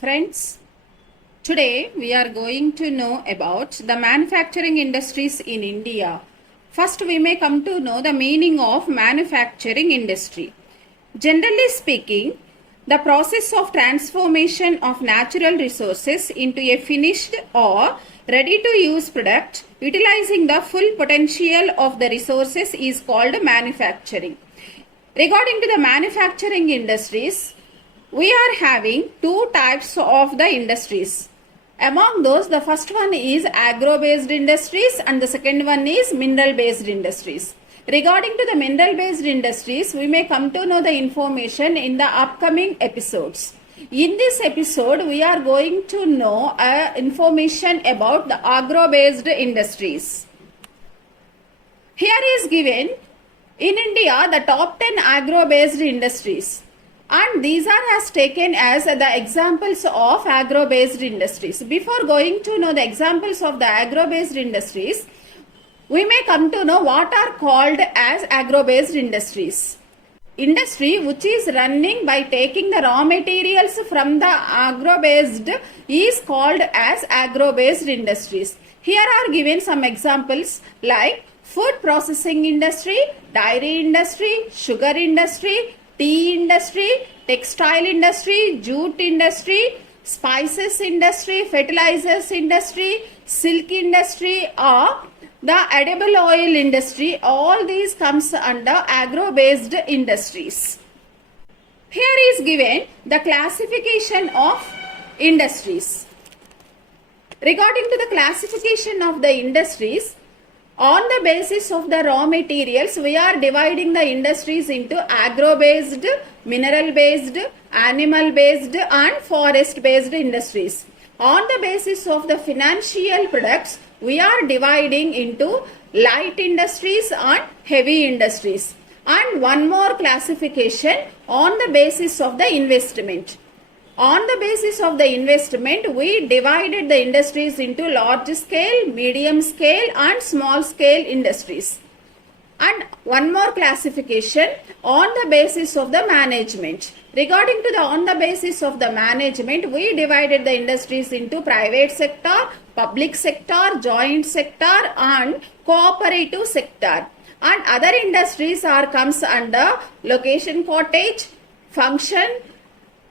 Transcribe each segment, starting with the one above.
Friends, today we are going to know about the manufacturing industries in India. First, we may come to know the meaning of manufacturing industry. Generally speaking, the process of transformation of natural resources into a finished or ready to use product utilizing the full potential of the resources is called manufacturing. Regarding to the manufacturing industries, we are having two types of the industries. Among those, the first one is agro-based industries and the second one is mineral-based industries. Regarding to the mineral-based industries, we may come to know the information in the upcoming episodes. In this episode, we are going to know information about the agro-based industries. Here is given in India the top 10 agro-based industries. And these are as taken as the examples of agro-based industries. Before going to know the examples of the agro-based industries, we may come to know what are called as agro-based industries. Industry which is running by taking the raw materials from the agro-based is called as agro-based industries. Here are given some examples like food processing industry, dairy industry, sugar industry, tea industry, textile industry, jute industry, spices industry, fertilizers industry, silk industry, or the edible oil industry. All these comes under agro-based industries. Here is given the classification of industries. Regarding to the classification of the industries, on the basis of the raw materials, we are dividing the industries into agro-based, mineral-based, animal-based and forest-based industries. On the basis of the financial products, we are dividing into light industries and heavy industries. And one more classification on the basis of the investment. On the basis of the investment, we divided the industries into large scale, medium scale and small scale industries. And one more classification on the basis of the management. Regarding to the on the basis of the management, we divided the industries into private sector, public sector, joint sector and cooperative sector. And other industries are comes under location cottage, function,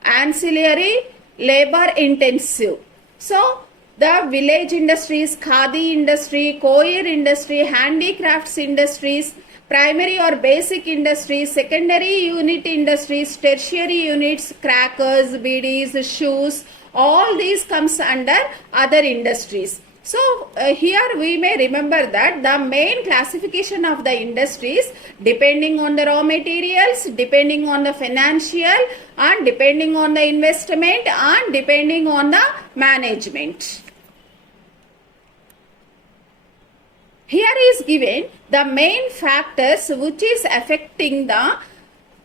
ancillary, labor intensive. So the village industries, khadi industry, coir industry, handicrafts industries, primary or basic industries, secondary unit industries, tertiary units, crackers, beedies, shoes, all these comes under other industries. So here we may remember that the main classification of the industries depending on the raw materials, depending on the financial and depending on the investment and depending on the management. Here is given the main factors which is affecting the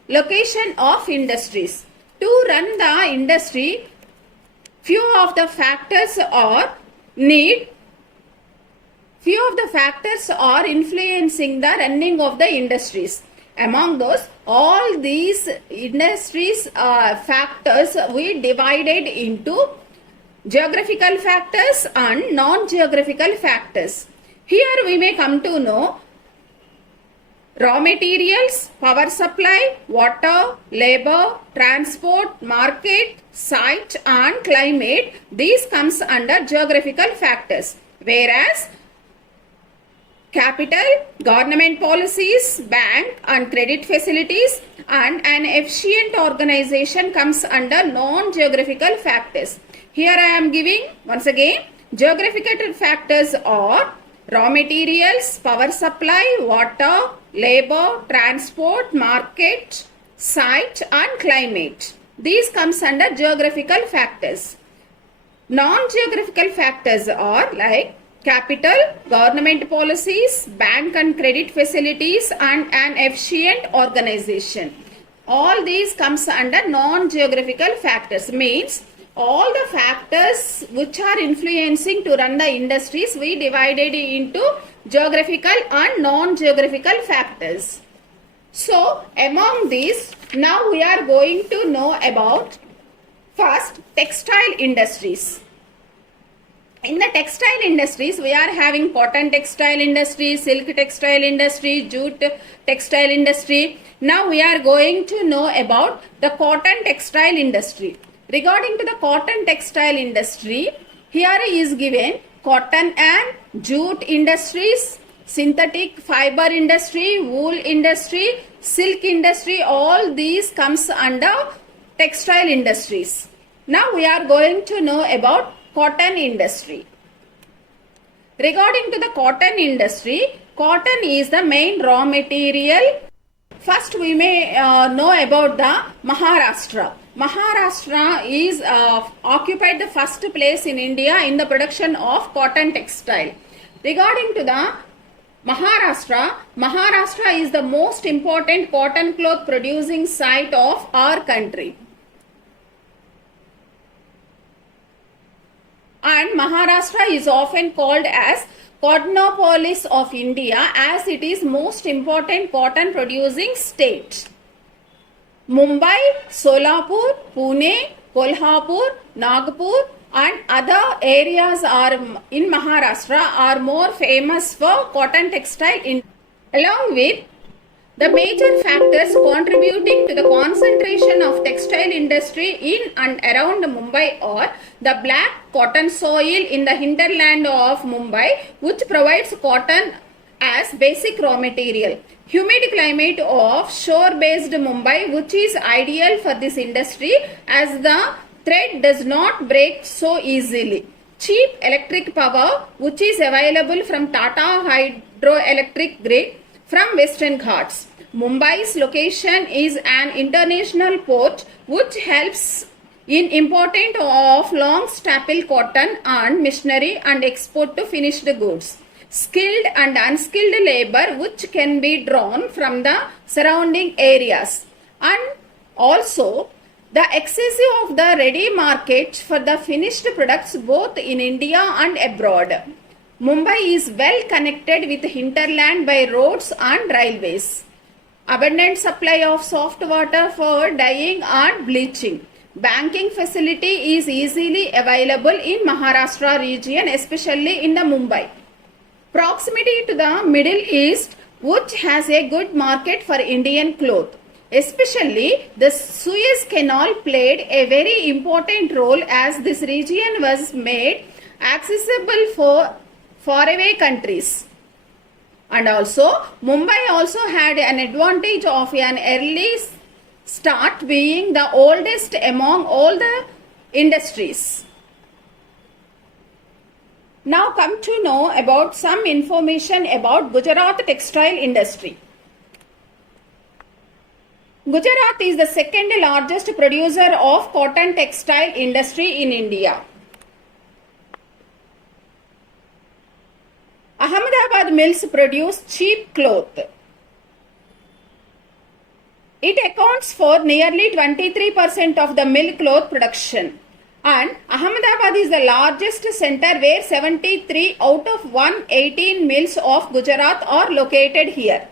location of industries. To run the industry, few of the factors are influencing the running of the industries. Among those, all these industries factors we divided into geographical factors and non-geographical factors. Here we may come to know raw materials, power supply, water, labor, transport, market, site and climate. These comes under geographical factors. Whereas capital, government policies, bank and credit facilities and an efficient organization comes under non-geographical factors. Here I am giving once again geographical factors are raw materials, power supply, water, labor, transport, market, site and climate. These comes under geographical factors. Non-geographical factors are like capital, government policies, bank and credit facilities and an efficient organization. All these comes under non-geographical factors. Means all the factors which are influencing to run the industries we divided into geographical and non-geographical factors. So among these, now we are going to know about First, textile industries. In the textile industries, we are having cotton textile industry, silk textile industry, jute textile industry. Now we are going to know about the cotton textile industry. Regarding to the cotton textile industry, here is given cotton and jute industries, synthetic fiber industry, wool industry, silk industry, all these comes under textile industries. Now we are going to know about cotton industry. Regarding to the cotton industry, cotton is the main raw material. First we may know about the Maharashtra. Maharashtra is occupied the first place in India in the production of cotton textile. Regarding to the Maharashtra is the most important cotton cloth producing site of our country. And Maharashtra is often called as Cottonopolis of India as it is most important cotton producing state. Mumbai, Solapur, Pune, Kolhapur, Nagpur and other areas are in Maharashtra are more famous for cotton textile. Along with the major factors contributing to the concentration of textile industry in and around Mumbai are the black cotton soil in the hinterland of Mumbai, which provides cotton as basic raw material. Humid climate of shore-based Mumbai, which is ideal for this industry as the thread does not break so easily. Cheap electric power, which is available from Tata Hydroelectric Grid from Western Ghats. Mumbai's location is an international port which helps in importing of long staple cotton and machinery and export to finished goods. Skilled and unskilled labor which can be drawn from the surrounding areas, and also the excessive of the ready market for the finished products both in India and abroad. Mumbai is well connected with hinterland by roads and railways. Abundant supply of soft water for dyeing and bleaching. Banking facility is easily available in Maharashtra region, especially in the Mumbai. Proximity to the Middle East, which has a good market for Indian cloth. Especially the Suez Canal played a very important role as this region was made accessible for faraway countries. And also Mumbai also had an advantage of an early start being the oldest among all the industries. Now come to know about some information about Gujarat textile industry. Gujarat is the second largest producer of cotton textile industry in India. Ahmedabad mills produce cheap cloth. It accounts for nearly 23% of the mill cloth production. And Ahmedabad is the largest center where 73 out of 118 mills of Gujarat are located here.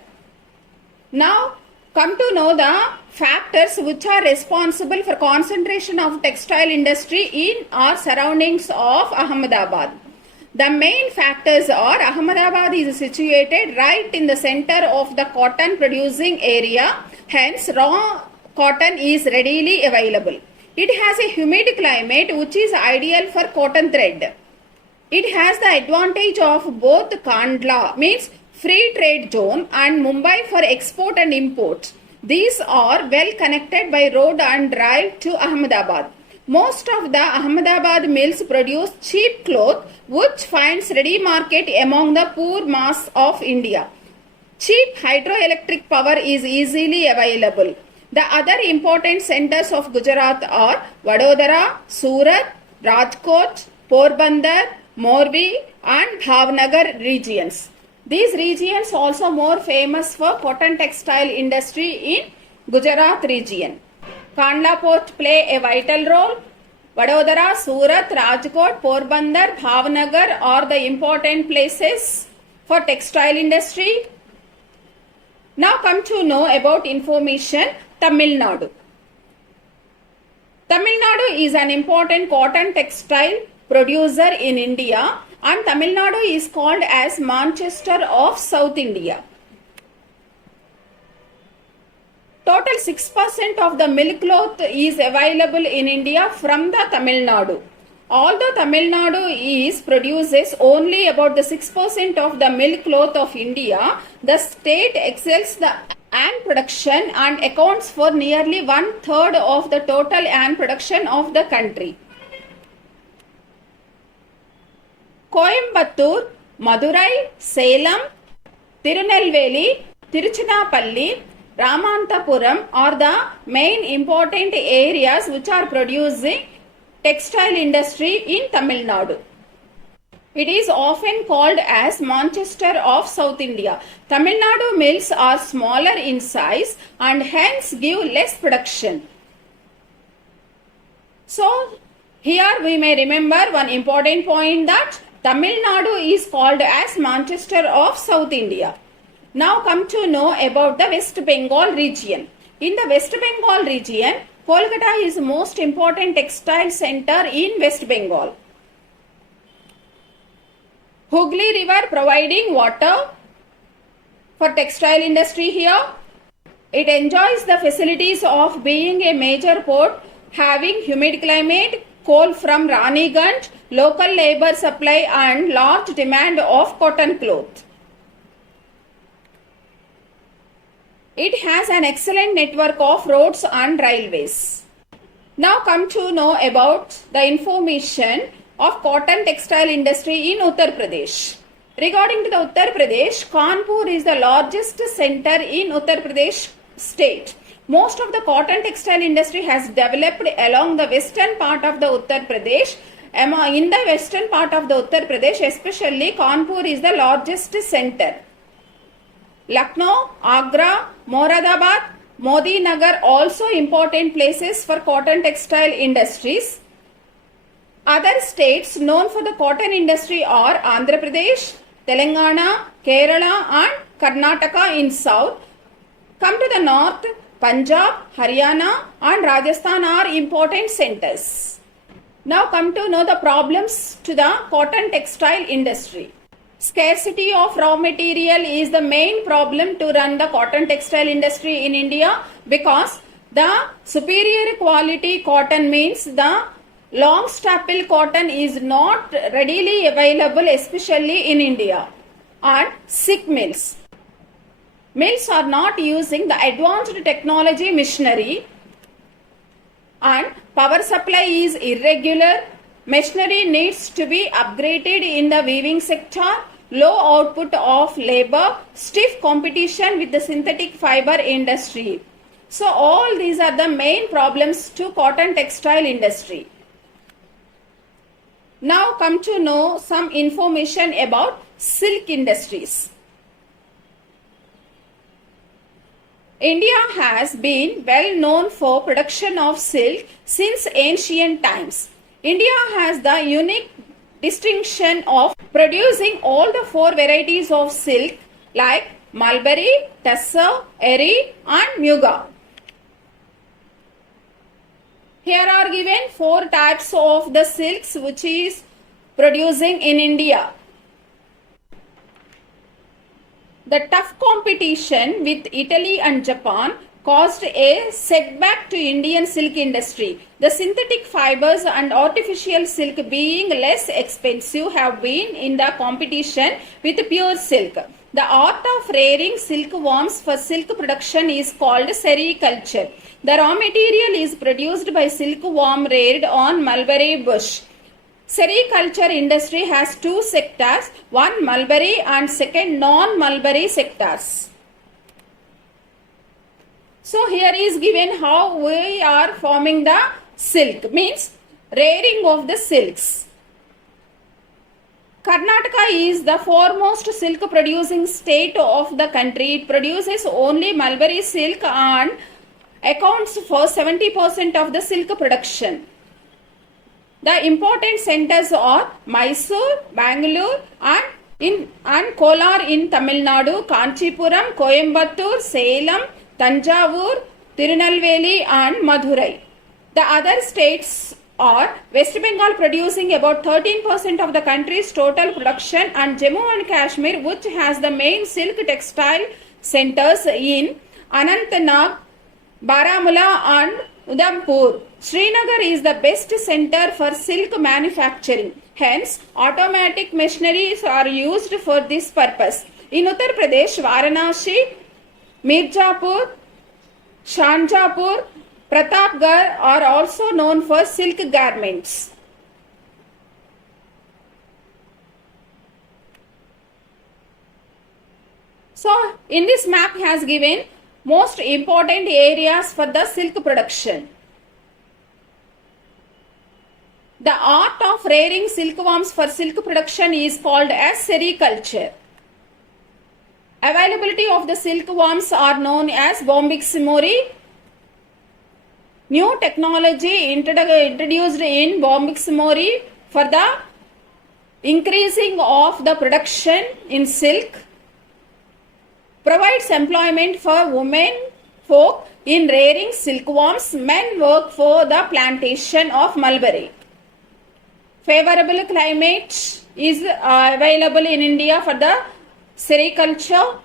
Now come to know the factors which are responsible for concentration of textile industry in our surroundings of Ahmedabad. The main factors are Ahmedabad is situated right in the center of the cotton producing area, hence raw cotton is readily available. It has a humid climate which is ideal for cotton thread. It has the advantage of both Kandla means free trade zone and Mumbai for export and import. These are well connected by road and drive to Ahmedabad. Most of the Ahmedabad mills produce cheap cloth which finds ready market among the poor mass of India. Cheap hydroelectric power is easily available. The other important centers of Gujarat are Vadodara, Surat, Rajkot, Porbandar, Morbi and Bhavnagar regions. These regions also more famous for cotton textile industry in Gujarat region. Kandla port play a vital role. Vadodara, Surat, Rajkot, Porbandar, Bhavnagar are the important places for textile industry. Now come to know about information Tamil Nadu. Tamil Nadu is an important cotton textile producer in India, and Tamil Nadu is called as Manchester of South India. Total 6% of the milk cloth is available in India from the Tamil Nadu. Although Tamil Nadu produces only about the 6% of the milk cloth of India, the state excels the AN production and accounts for nearly 1/3 of the total AN production of the country. Coimbatore, Madurai, Salem, Tirunelveli, Tiruchirappalli, Ramanathapuram are the main important areas which are producing textile industry in Tamil Nadu. It is often called as Manchester of South India. Tamil Nadu mills are smaller in size and hence give less production. So, here we may remember one important point, that Tamil Nadu is called as Manchester of South India. Now come to know about the West Bengal region. In the West Bengal region, Kolkata is the most important textile center in West Bengal. Hooghly River providing water for textile industry here. It enjoys the facilities of being a major port, having humid climate, coal from Raniganj, local labor supply and large demand of cotton cloth. It has an excellent network of roads and railways. Now come to know about the information of cotton textile industry in Uttar Pradesh. Regarding to the Uttar Pradesh, Kanpur is the largest center in Uttar Pradesh state. Most of the cotton textile industry has developed along the western part of the Uttar Pradesh. In the western part of the Uttar Pradesh, especially Kanpur is the largest center. Lucknow, Agra, Moradabad, Modi Nagar also important places for cotton textile industries. Other states known for the cotton industry are Andhra Pradesh, Telangana, Kerala and Karnataka in south. Come to the north, Punjab, Haryana and Rajasthan are important centers. Now come to know the problems to the cotton textile industry. Scarcity of raw material is the main problem to run the cotton textile industry in India, because the superior quality cotton means the long staple cotton is not readily available, especially in India, and sick mills. Mills are not using the advanced technology machinery, and power supply is irregular. Machinery needs to be upgraded in the weaving sector. Low output of labor, stiff competition with the synthetic fiber industry. So all these are the main problems to cotton textile industry. Now come to know some information about silk industries. India has been well known for production of silk since ancient times. India has the unique distinction of producing all the 4 varieties of silk like mulberry, tussar, eri and muga. Here are given 4 types of the silks which is producing in India. The tough competition with Italy and Japan caused a setback to Indian silk industry. The synthetic fibers and artificial silk, being less expensive, have been in the competition with pure silk. The art of rearing silkworms for silk production is called Seri culture. The raw material is produced by silkworm reared on mulberry bush. Sericulture industry has 2 sectors, one mulberry and second non-mulberry sectors. So here is given how we are forming the silk, means rearing of the silks. Karnataka is the foremost silk producing state of the country. It produces only mulberry silk and accounts for 70% of the silk production. The important centers are Mysore, Bangalore and Kolar in Tamil Nadu, Kanchipuram, Coimbatore, Salem, Tanjavur, Tirunelveli and Madurai. The other states are West Bengal producing about 13% of the country's total production, and Jammu and Kashmir, which has the main silk textile centers in Anantnag, Baramulla and Udhampur. Srinagar is the best center for silk manufacturing. Hence, automatic machineries are used for this purpose. In Uttar Pradesh, Varanasi, Mirzapur, Shanjapur, Pratapgarh are also known for silk garments. So, in this map he has given most important areas for the silk production. The art of rearing silkworms for silk production is called as sericulture. Availability of the silkworms are known as Bombyx mori. New technology introduced in Bombyx mori for the increasing of the production in silk. Provides employment for women folk in rearing silkworms. Men work for the plantation of mulberry. Favorable climate is available in India for the sericulture.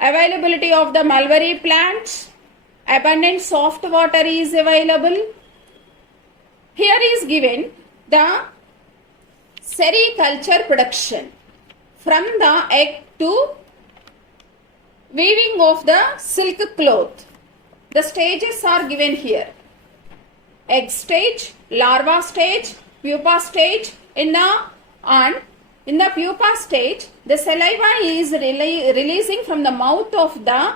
Availability of the mulberry plant. Abundant soft water is available. Here is given the sericulture production from the egg to weaving of the silk cloth. The stages are given here. Egg stage, larva stage, pupa stage. In the pupa stage, the saliva is releasing from the mouth of the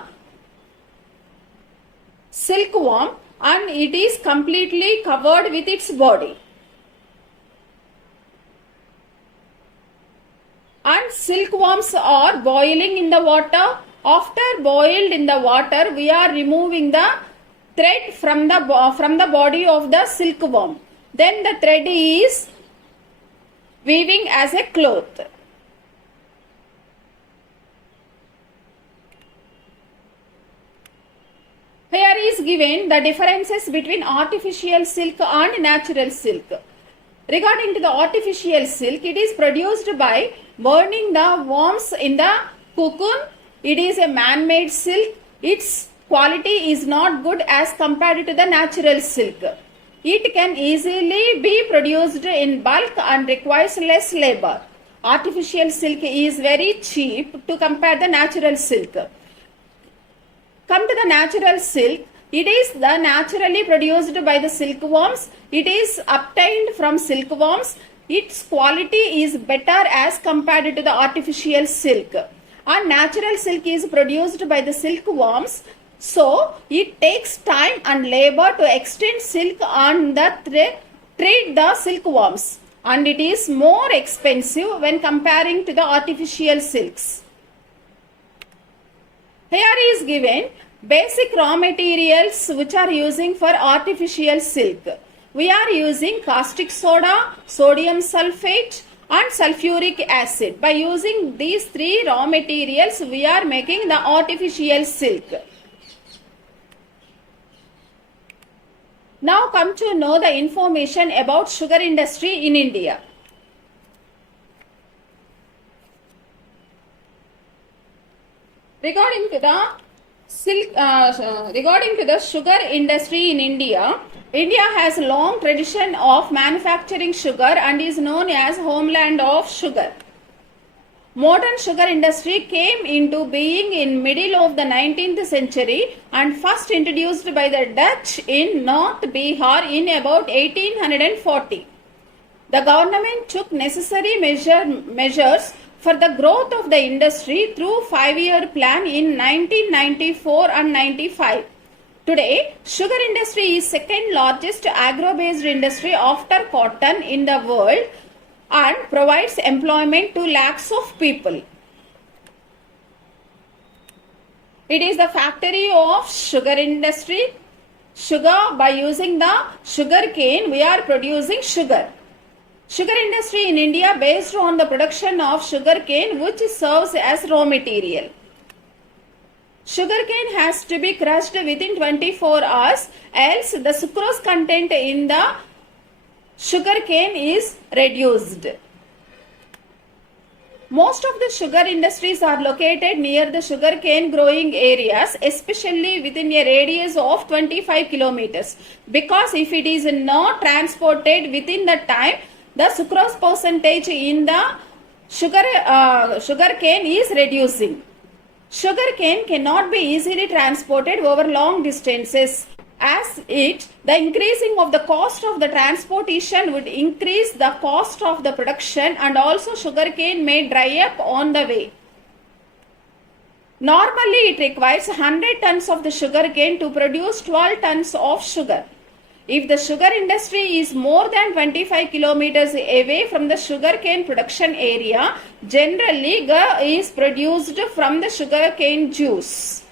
silkworm and it is completely covered with its body. And silkworms are boiling in the water. After boiled in the water, we are removing the thread from the body of the silkworm. Then the thread is weaving as a cloth. Here is given the differences between artificial silk and natural silk. Regarding to the artificial silk, it is produced by burning the worms in the cocoon. It is a man-made silk. Its quality is not good as compared to the natural silk. It can easily be produced in bulk and requires less labor. Artificial silk is very cheap to compare the natural silk. Come to the natural silk. It is the naturally produced by the silkworms. It is obtained from silkworms. Its quality is better as compared to the artificial silk. And natural silk is produced by the silkworms. So, it takes time and labor to extend silk and treat the silkworms. And it is more expensive when comparing to the artificial silks. Here is given basic raw materials which are using for artificial silk. We are using caustic soda, sodium sulfate and sulfuric acid. By using these three raw materials, we are making the artificial silk. Now come to know the information about sugar industry in India. Regarding to the sugar industry in India, India has a long tradition of manufacturing sugar and is known as homeland of sugar. Modern sugar industry came into being in middle of the 19th century and first introduced by the Dutch in North Bihar in about 1840. The government took necessary measures for the growth of the industry through 5-year plan in 1994 and 95. Today, sugar industry is second largest agro-based industry after cotton in the world and provides employment to lakhs of people. It is the factory of sugar industry. Sugar, by using the sugar cane, we are producing sugar. Sugar industry in India based on the production of sugar cane which serves as raw material. Sugarcane has to be crushed within 24 hours, else the sucrose content in the sugarcane is reduced. Most of the sugar industries are located near the sugarcane growing areas, especially within a radius of 25 kilometers. Because if it is not transported within the time, the sucrose percentage in the sugarcane is reducing. Sugarcane cannot be easily transported over long distances. As the increasing of the cost of the transportation would increase the cost of the production, and also sugarcane may dry up on the way. Normally, it requires 100 tons of the sugarcane to produce 12 tons of sugar. If the sugar industry is more than 25 kilometers away from the sugarcane production area, generally ghee is produced from the sugarcane juice.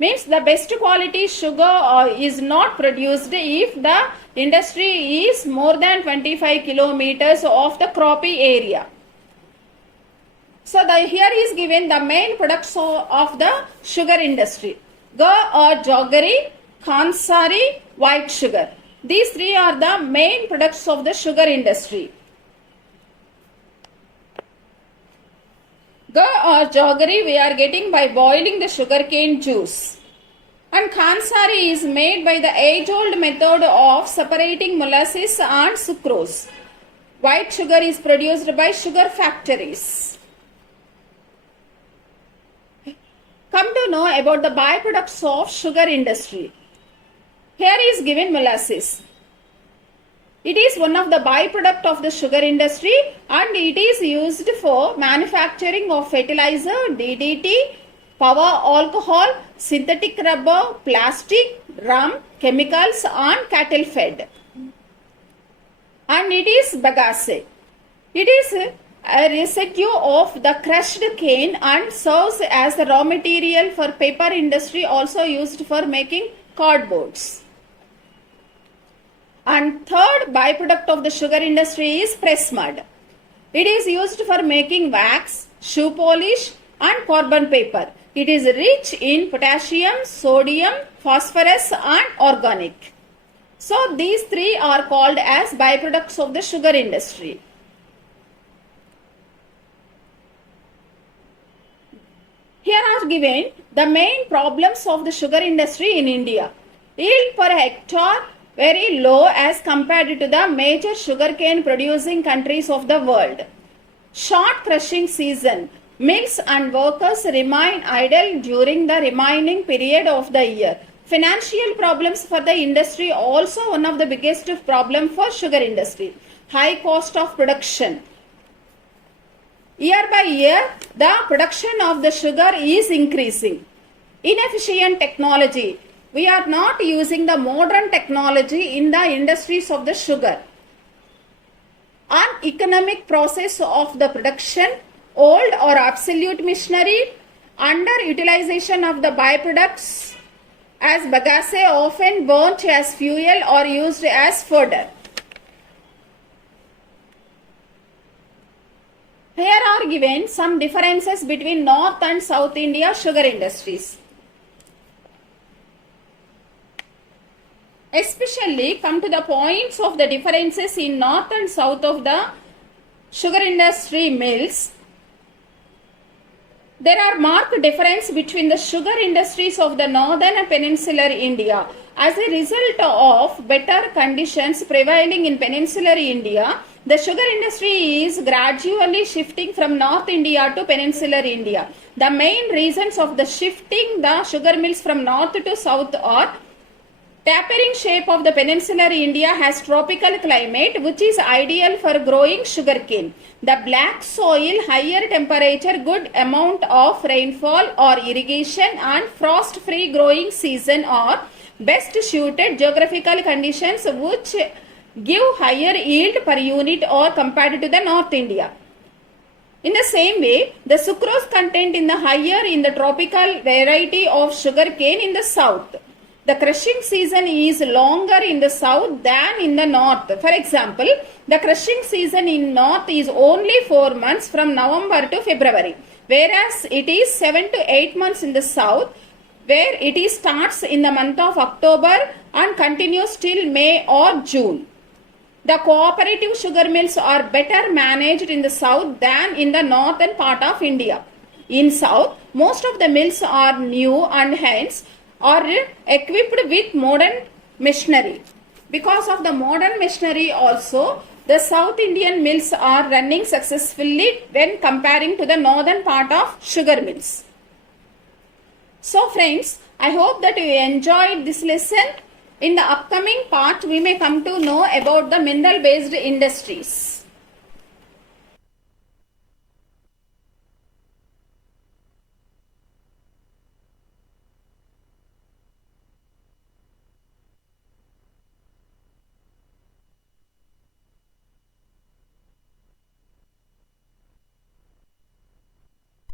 Means the best quality sugar is not produced if the industry is more than 25 kilometers of the croppy area. So here is given the main products of the sugar industry. Ghee or jaggery, khansari, white sugar. These three are the main products of the sugar industry. Ghee or jaggery we are getting by boiling the sugarcane juice. And khansari is made by the age-old method of separating molasses and sucrose. White sugar is produced by sugar factories. Come to know about the byproducts of sugar industry. Here is given molasses. It is one of the byproduct of the sugar industry and it is used for manufacturing of fertilizer, DDT, power alcohol, synthetic rubber, plastic, rum, chemicals and cattle fed. And it is bagasse. It is a residue of the crushed cane and serves as the raw material for paper industry, also used for making cardboards. And third byproduct of the sugar industry is press mud. It is used for making wax, shoe polish and carbon paper. It is rich in potassium, sodium, phosphorus and organic. So these three are called as byproducts of the sugar industry. Here are given the main problems of the sugar industry in India. Yield per hectare very low as compared to the major sugarcane producing countries of the world. Short crushing season. Mills and workers remain idle during the remaining period of the year. Financial problems for the industry also one of the biggest problem for sugar industry. High cost of production. Year by year, the production of the sugar is increasing. Inefficient technology. We are not using the modern technology in the industries of the sugar. Uneconomic process of the production, old or obsolete machinery, underutilization of the byproducts, as bagasse often burnt as fuel or used as fodder. Here are given some differences between North and South India sugar industries. Especially come to the points of the differences in North and South of the sugar industry mills. There are marked difference between the sugar industries of the northern and peninsular India. As a result of better conditions prevailing in peninsular India, the sugar industry is gradually shifting from North India to peninsular India. The main reasons of the shifting the sugar mills from north to south are: tapering shape of the peninsular India has tropical climate which is ideal for growing sugarcane. The black soil, higher temperature, good amount of rainfall or irrigation and frost-free growing season are best suited geographical conditions which give higher yield per unit or compared to the North India. In the same way, the sucrose content in the higher in the tropical variety of sugarcane in the south. The crushing season is longer in the south than in the north. For example, the crushing season in north is only 4 months from November to February. whereas it is 7 to 8 months in the south, where it is starts in the month of October and continues till May or June. The cooperative sugar mills are better managed in the south than in the northern part of India. In south, most of the mills are new and hence are equipped with modern machinery. Because of the modern machinery also, the South Indian mills are running successfully when comparing to the northern part of sugar mills. So friends, I hope that you enjoyed this lesson. In the upcoming part, we may come to know about the mineral based industries.